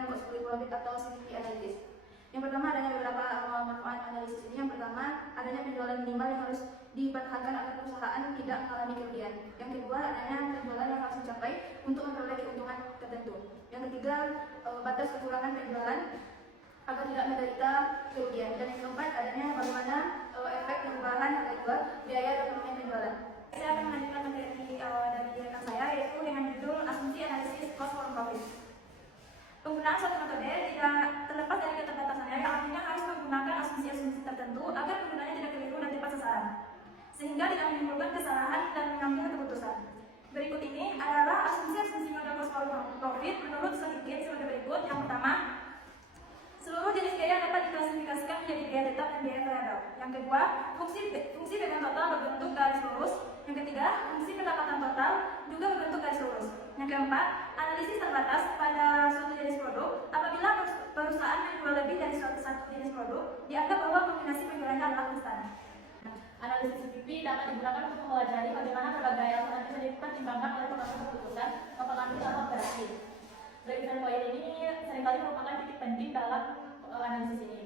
menggunakan cost per profit atau CPP analysis. Yang pertama adanya beberapa manfaat analisis ini. Yang pertama adanya penjualan minimal yang harus dipertahankan agar perusahaan tidak mengalami kerugian. Yang kedua adanya penjualan yang harus dicapai untuk memperoleh keuntungan tertentu. Yang ketiga batas kekurangan penjualan agar tidak menderita kerugian. Dan yang keempat adanya bagaimana efek perubahan harga jual biaya dan penurunan penjualan. Saya akan melanjutkan materi dari rekan saya, yaitu dengan judul asumsi analisis cost per profit. Penggunaan suatu metode tidak terlepas dari keterbatasannya, yang artinya harus menggunakan asumsi-asumsi tertentu agar penggunanya tidak keliru dan tepat sasaran, sehingga tidak menimbulkan kesalahan dan mengambil keputusan. Berikut ini adalah asumsi-asumsi model cost per profit menurut sedikit sebagai berikut. Yang pertama, seluruh jenis biaya dapat diklasifikasikan menjadi biaya tetap dan biaya variabel. Yang kedua, fungsi beban total berbentuk garis lurus. Yang ketiga, fungsi pendapatan total juga berbentuk garis lurus. Yang keempat, analisis terbatas pada suatu jenis produk. Apabila perusahaan menjual lebih dari satu jenis produk, dianggap bahwa kombinasi penjualannya adalah konstan. Analisis CPP dapat digunakan untuk mempelajari bagaimana berbagai alternatif yang dipertimbangkan oleh pengambil keputusan mempengaruhi dalam operasi. Break-even point ini seringkali merupakan titik penting dalam analisis ini.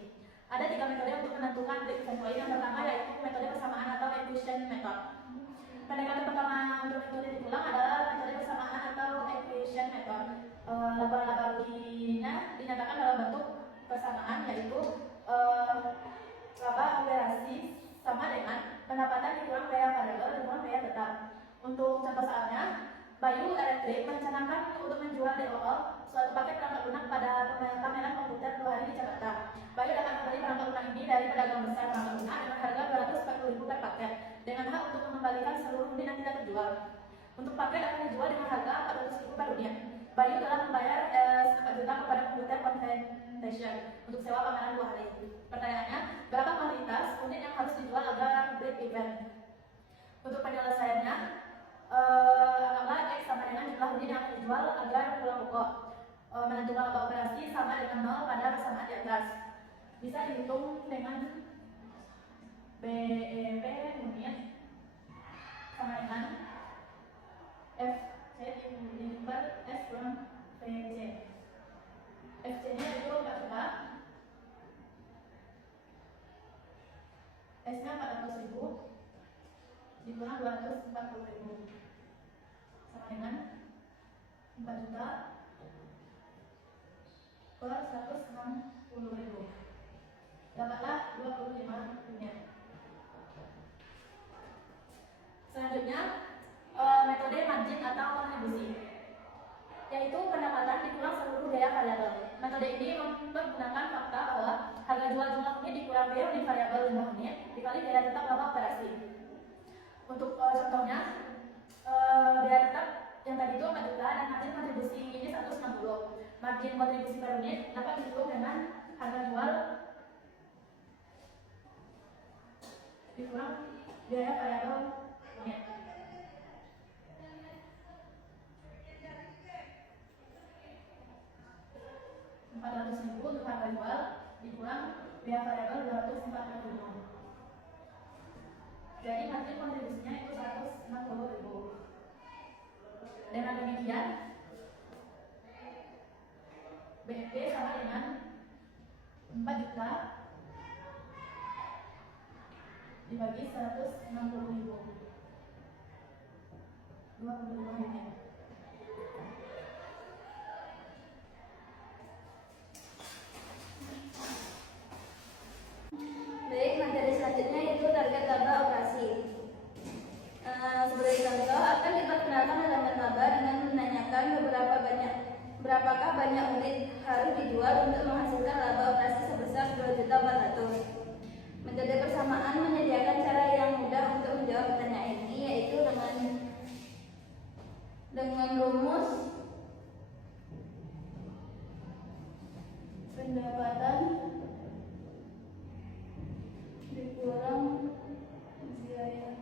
Ada 3 metode untuk menentukan break-even point. Yang pertama yaitu metode persamaan atau equation method. Pendekatan pertama untuk metode ditulang adalah metode persamaan atau equation method. Laba-labanya dinyatakan dalam bentuk persamaan, yaitu laba operasi sama dengan pendapatan dikurang biaya variabel dikurang biaya tetap. Untuk contoh soalnya, Bayu Electric merencanakan untuk menjual DOL suatu paket perangkat lunak pada pameran komputer 2 hari di Jakarta. Bayu dapat membeli perangkat lunak ini dari pedagang besar perangkat lunak dengan harga 240.000 per paket, dengan hak untuk mengembalikan seluruh unit yang tidak terjual. Untuk paket akan dijual dengan harga 400.000 per unit. Bayu telah membayar 4 juta kepada komputer Convention untuk sewa pameran 2 hari. Pertanyaannya, berapa kuantitas unit yang harus dijual agar break even? Untuk penyelesaiannya, anggaplah X sama dengan jumlah unit yang akan dijual agar pulang pokok. Menentukan laba operasi sama dengan 0 pada persamaan di atas. Bisa dihitung dengan BEP unit sama dengan FC dikali S kurang VC. FC nya itu 4 juta, S nya 400.000 dikurang 240.000 sama dengan 4 juta per 160.000, dapatlah 25 unit. Selanjutnya metode margin atau kontribusi, yaitu pendapatan dikurang seluruh biaya variabel. Metode ini menggunakan fakta bahwa harga jual jumlah unit dikurang biaya unit variabel jumlah unit dikali biaya tetap laba operasi. Untuk contohnya, biaya tetap yang tadi itu 4 juta dan margin kontribusi ini 160. Margin kontribusi per unit dapat dihitung dengan harga jual dikurang biaya variabel unit. 400.000 untuk harga jual dikurang biaya variabel 240.000. Jadi margin kontribusinya itu 160.000. Dengan demikian, BEP sama dengan 4 juta dibagi 160.000, 25 unit. Baik, materi selanjutnya yaitu target laba operasi. Sebagai contoh, akan diperkenalkan elemen laba dengan menanyakan berapakah banyak unit harus dijual untuk menghasilkan laba operasi sebesar 2.400.000. Metode persamaan menyediakan cara yang mudah untuk menjawab pertanyaan ini, yaitu dengan rumus pendapatan dikurang biaya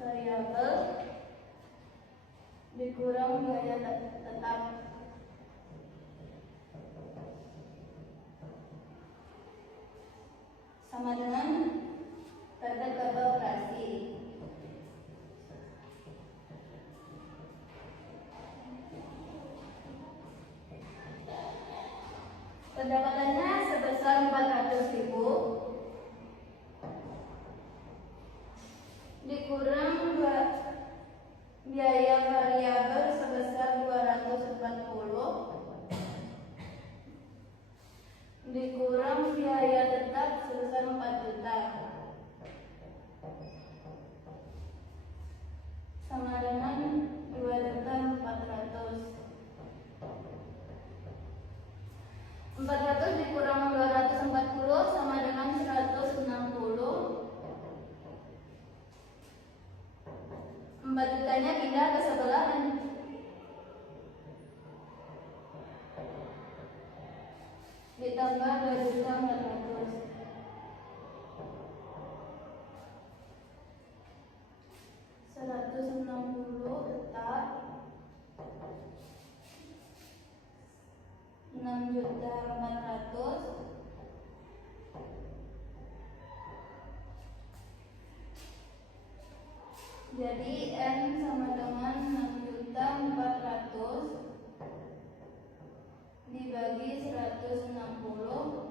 variabel dikurang biaya tetap sama dengan target laba operasi. Pendapatannya sebesar 400.000 dikurang biaya variabel sebesar 240 dikurang biaya tetap sebesar 4 juta sama dengan 2.400. 400 dikurang 240 sama dengan 160. 4 jutanya pindah ke sebelah dan ditambah 2.400. 160 tetap 6.400. Jadi N sama dengan 6.400 dibagi 160